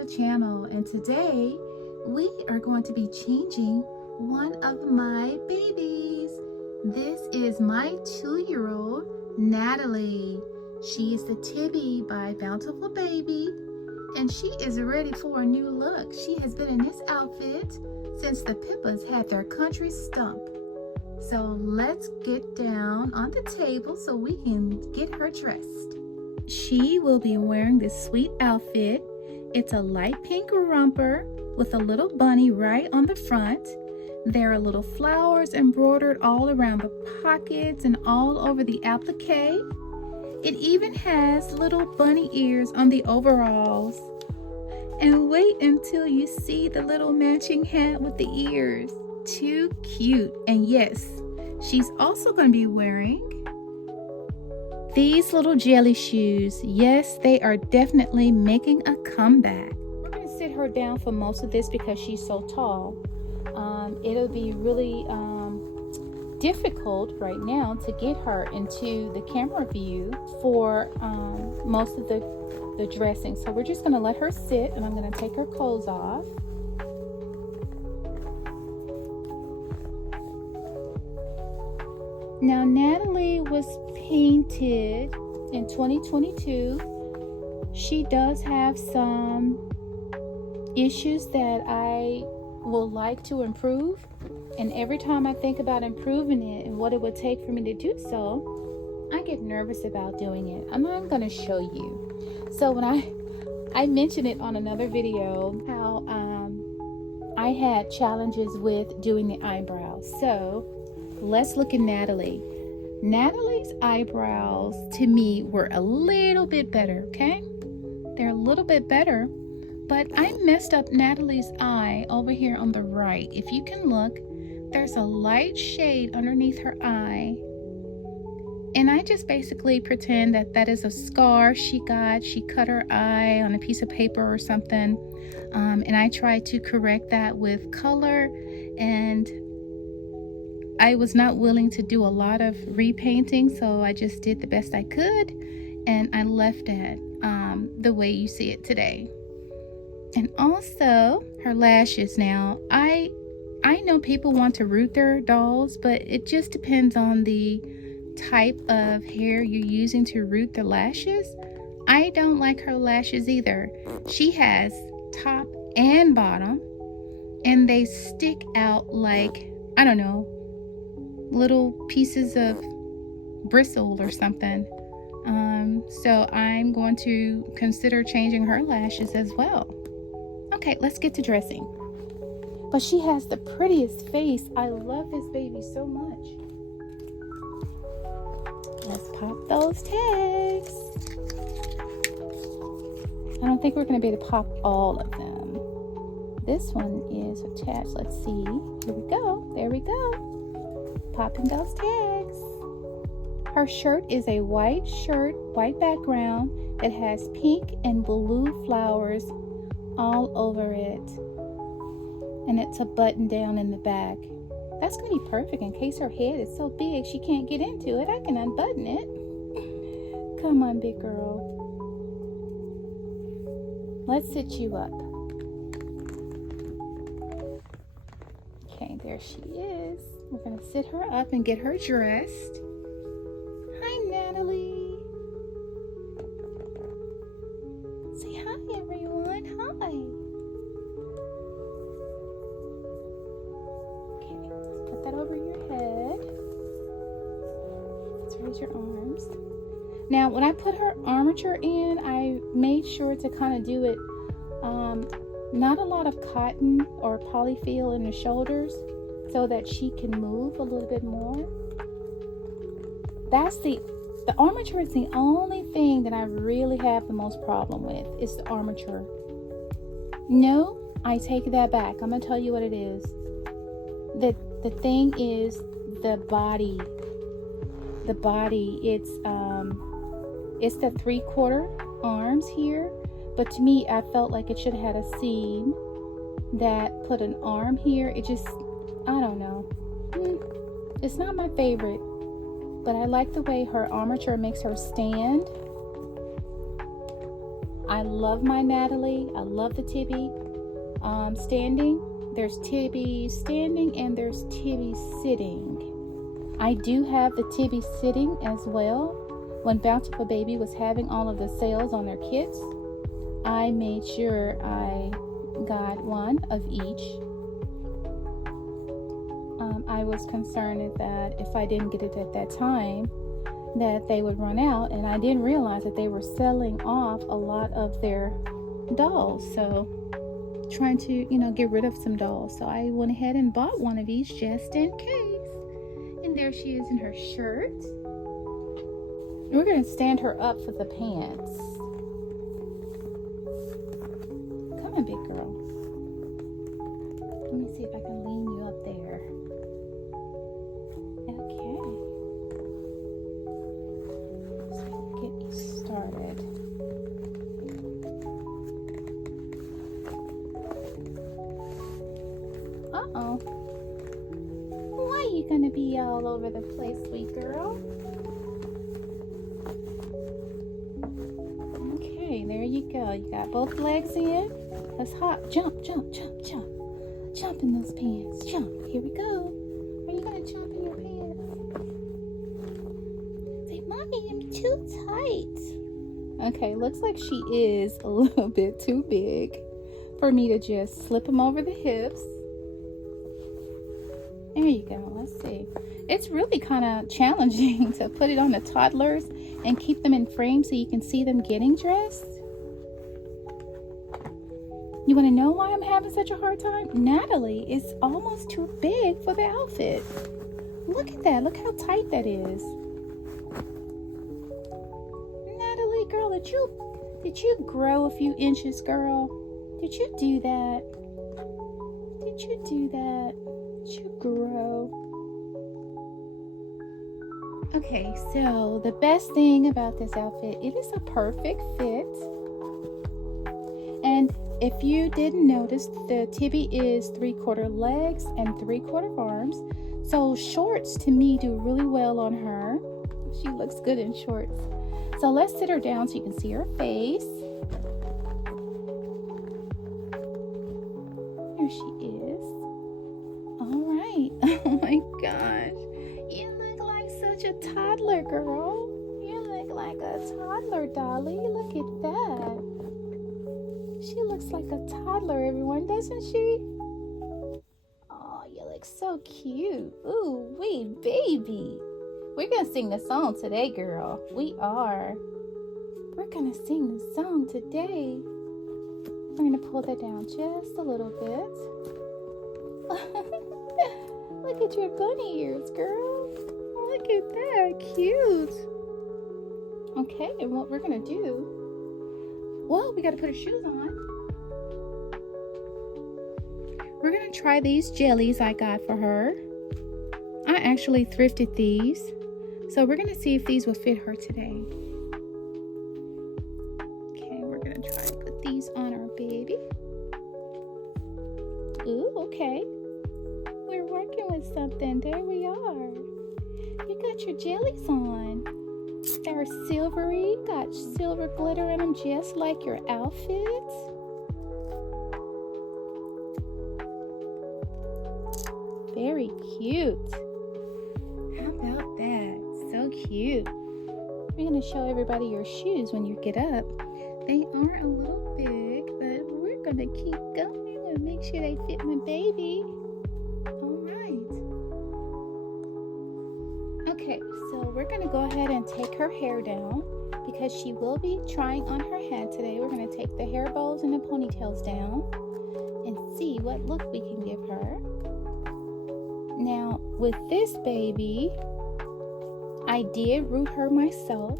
the channel, and today we are going to be changing one of my babies. This is my 2-year-old Natalie. She is the Tibby by Bountiful Baby, and she is ready for a new look. She has been in this outfit since the Pippas had their country stump. So let's get down on the table so we can get her dressed. She will be wearing this sweet outfit. It's a light pink romper with a little bunny right on the front. There are little flowers embroidered all around the pockets and all over the applique. It even has little bunny ears on the overalls. And wait until you see the little matching hat with the ears. Too cute. And yes, she's also going to be wearing these little jelly shoes. Yes, they are definitely making a comeback. We're going to sit her down for most of this because she's so tall. It'll be really difficult right now to get her into the camera view for most of the dressing. So we're just going to let her sit, and I'm going to take her clothes off. Now, Natalie was painted in 2022. She does have some issues that I will like to improve. And every time I think about improving it and what it would take for me to do so, I get nervous about doing it. I'm going to show you. So when I mentioned it on another video, how I had challenges with doing the eyebrows. So let's look at Natalie. Natalie's eyebrows, to me, were a little bit better, okay? They're a little bit better, but I messed up Natalie's eye over here on the right. If you can look, there's a light shade underneath her eye. And I just basically pretend that that is a scar she got. She cut her eye on a piece of paper or something. And I tried to correct that with color, and I was not willing to do a lot of repainting, so I just did the best I could, and I left it the way you see it today. And also her lashes. Now, I know people want to root their dolls, but it just depends on the type of hair you're using to root the lashes. I don't like her lashes either. She has top and bottom, and they stick out like, I don't know, little pieces of bristle or something. So I'm going to consider changing her lashes as well. Okay, let's get to dressing. But she has the prettiest face. I love this baby so much. Let's pop those tags. I don't think we're going to be able to pop all of them. This one is attached. Let's see. Here we go. There we go. Popping those tags. Her shirt is a white shirt, white background that has pink and blue flowers all over it. And it's a button down in the back. That's going to be perfect in case her head is so big she can't get into it. I can unbutton it. Come on, big girl. Let's sit you up. Okay, there she is. We're going to sit her up and get her dressed. Hi, Natalie. Say hi, everyone. Hi. Okay, let's put that over your head. Let's raise your arms. Now, when I put her armature in, I made sure to kind of do it, not a lot of cotton or polyfill in the shoulders, so that she can move a little bit more. That's the armature is the only thing that I really have the most problem with, is the armature. No, I take that back. I'm gonna tell you what it is. The thing is the body. The body, it's the 3/4 arms here, but to me, I felt like it should have had a seam that put an arm here. It just, I don't know. It's not my favorite, but I like the way her armature makes her stand. I love my Natalie. I love the Tibby standing. There's Tibby standing and there's Tibby sitting. I do have the Tibby sitting as well. When Bountiful Baby was having all of the sales on their kits, I made sure I got one of each. I was concerned that if I didn't get it at that time, that they would run out, and I didn't realize that they were selling off a lot of their dolls. So trying to, get rid of some dolls. So I went ahead and bought one of each just in case. And there she is in her shirt. We're going to stand her up for the pants. Come on, big girl. Let me see if I can lean you up there. Okay. So get you started. Uh-oh. Why are you going to be all over the place, sweet girl? Okay, there you go. You got both legs in. Let's hop. Jump, jump, jump, jump. Jump in those pants. Jump. Here we go. Are you going to jump in your pants? Say, Mommy, I'm too tight. Okay, looks like she is a little bit too big for me to just slip them over the hips. There you go. Let's see. It's really kind of challenging to put it on the toddlers and keep them in frame so you can see them getting dressed. You want to know why I'm having such a hard time? Natalie is almost too big for the outfit. Look at that. Look how tight that is. Natalie, girl, did you grow a few inches, girl? Did you do that? Did you do that? Did you grow? Okay, so the best thing about this outfit, it is a perfect fit. And if you didn't notice, the Tibby is 3/4 legs and 3/4 arms. So shorts to me do really well on her. She looks good in shorts. So let's sit her down so you can see her face. There she is. All right. Oh my gosh. You look like such a toddler, girl. You look like a toddler, Dolly. Look at that. She looks like a toddler, everyone, doesn't she? Oh, you look so cute. Ooh, wee, baby. We're going to sing the song today, girl. We are. We're going to sing the song today. We're going to pull that down just a little bit. Look at your bunny ears, girl. Look at that. Cute. Okay, and what we're going to do, well, we got to put her shoes on. We're going to try these jellies I got for her. I actually thrifted these. So we're going to see if these will fit her today. Okay, we're going to try and put these on our baby. Ooh, okay. We're working with something. There we are. You got your jellies on. They're silvery, got silver glitter in them just like your outfit. Very cute. How about that? So cute. We're going to show everybody your shoes when you get up. They are a little big, but we're going to keep going and make sure they fit my baby. All right. Okay, so we're going to go ahead and take her hair down because she will be trying on her head today. We're going to take the hair bows and the ponytails down and see what look we can give her. Now, with this baby, I did root her myself.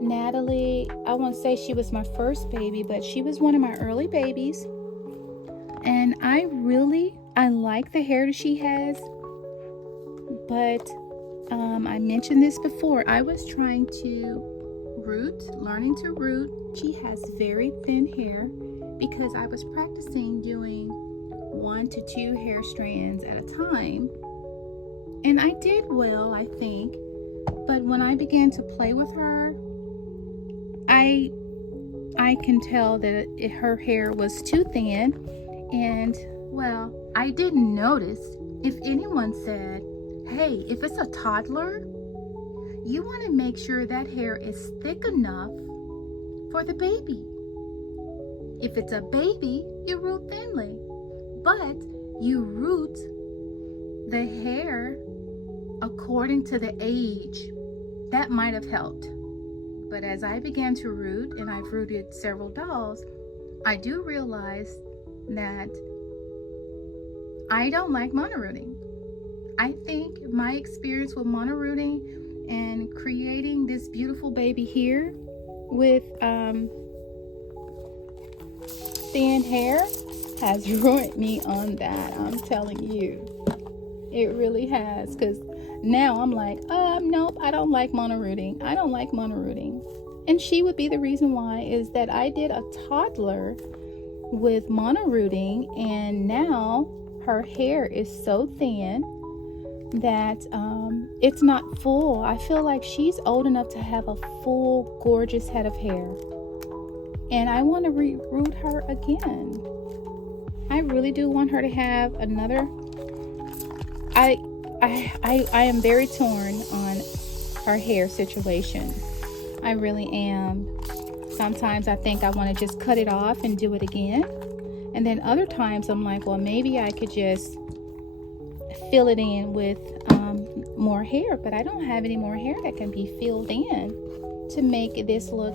Natalie, I won't say she was my first baby, but she was one of my early babies. And I like the hair that she has. But I mentioned this before. I was trying to learning to root. She has very thin hair because I was practicing doing 1 to 2 hair strands at a time. And I did well, I think. But when I began to play with her, I I can tell that her hair was too thin. And, well, I didn't notice if anyone said, hey, if it's a toddler, you want to make sure that hair is thick enough for the baby. If it's a baby, you root thinly, but you root the hair according to the age. That might have helped. But as I began to root, and I've rooted several dolls, I do realize that I don't like mono-rooting. I think my experience with mono-rooting and creating this beautiful baby here with thin hair has ruined me on that. I'm telling you. It really has, because now I'm like, nope, I don't like mono-rooting. I don't like mono-rooting. And she would be the reason why, is that I did a toddler with mono-rooting, and now her hair is so thin that it's not full. I feel like she's old enough to have a full, gorgeous head of hair. And I want to root her again. I really do want her to have another. I am very torn on her hair situation. I really am. Sometimes I think I want to just cut it off and do it again. And then other times I'm like, well, maybe I could just fill it in with more hair. But I don't have any more hair that can be filled in to make this look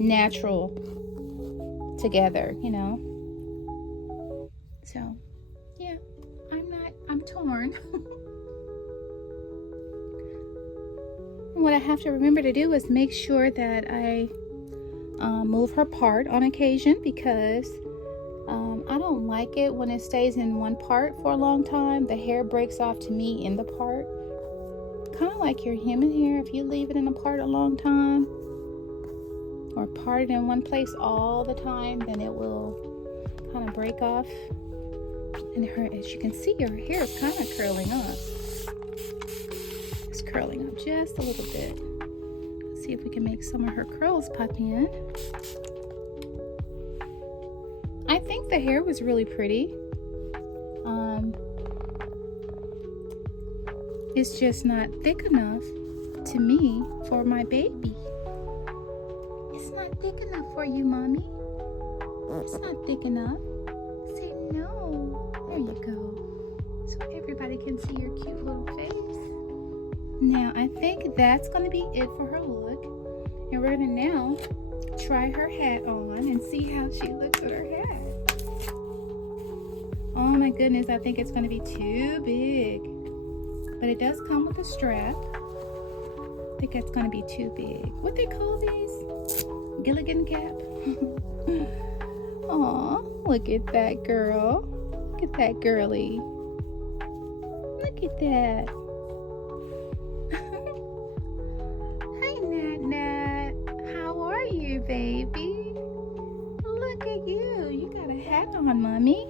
natural together, you know. So yeah, I'm torn. What I have to remember to do is make sure that I move her part on occasion, because I don't like it when it stays in one part for a long time. The hair breaks off to me in the part, kind of like your human hair. If you leave it in a part a long time, or parted in one place all the time, then it will kind of break off. And her, as you can see, her hair is kind of curling up. It's curling up just a little bit. Let's see if we can make some of her curls pop in. I think the hair was really pretty. It's just not thick enough to me for my baby. It's not thick enough for you, Mommy. It's not thick enough. Say no. There you go. So everybody can see your cute little face. Now, I think that's going to be it for her look. And we're going to now try her hat on and see how she looks with her hat. Oh my goodness, I think it's going to be too big. But it does come with a strap. I think it's going to be too big. What they call these? Gilligan cap? Aw, look at that girl. Look at that girly. Look at that. Hi, Nat. How are you, baby? Look at you. You got a hat on, Mommy.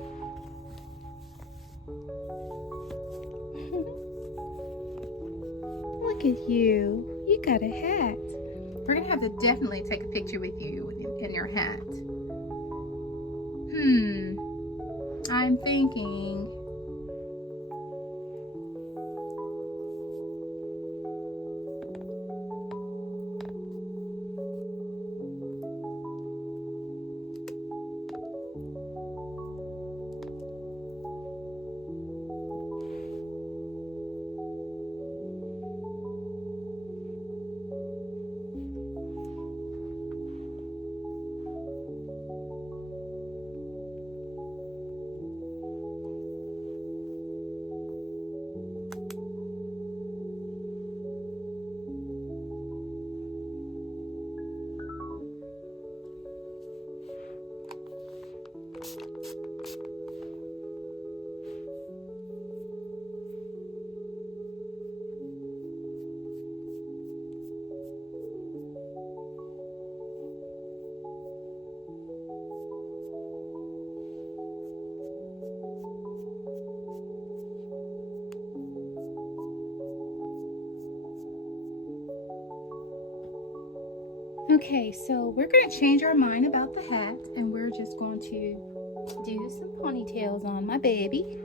Look at you. You got a hat. We're going to have to definitely take a picture with you in your hat. I'm thinking. Okay, so we're going to change our mind about the hat, and we're just going to do some ponytails on my baby.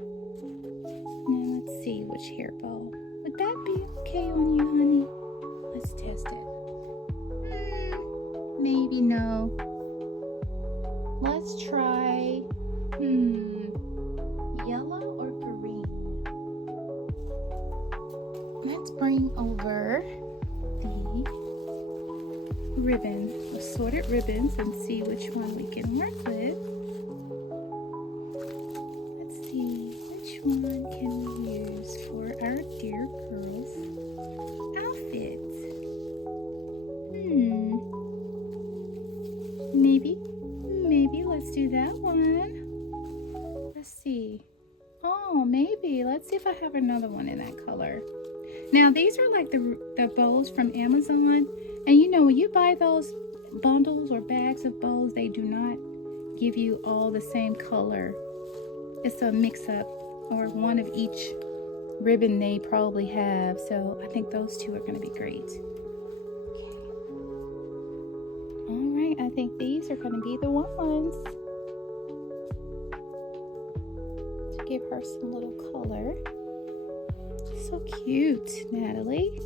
Now let's see which hair bow. Would that be okay on you, honey? Let's test it. Maybe no. Let's try, yellow or green? Let's bring over the ribbon, assorted ribbons, and see which one we can work with. Let's see, which one can we use for our dear girl's outfit? Maybe let's do that one. Let's see. Oh, maybe. Let's see if I have another one in that color. Now, these are like the bows from Amazon. And you know, when you buy those bundles or bags of bows, they do not give you all the same color. It's a mix-up, or one of each ribbon they probably have. So I think those two are going to be great. Alright, I think these are going to be the ones to give her some little color. So cute, Natalie.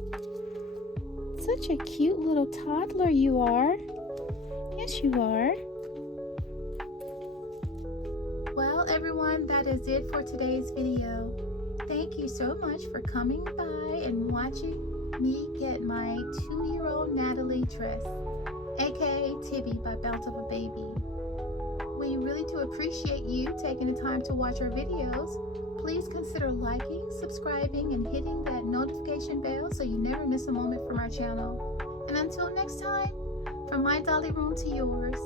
Such a cute little toddler you are. Yes, you are. Well, everyone, that is it for today's video. Thank you so much for coming by and watching me get my 2-year-old Natalie dress, aka Tibby by Bountiful Baby. We really do appreciate you taking the time to watch our videos. Please consider liking, subscribing, and hitting that notification bell so you never miss a moment from our channel. And until next time, from my dolly room to yours,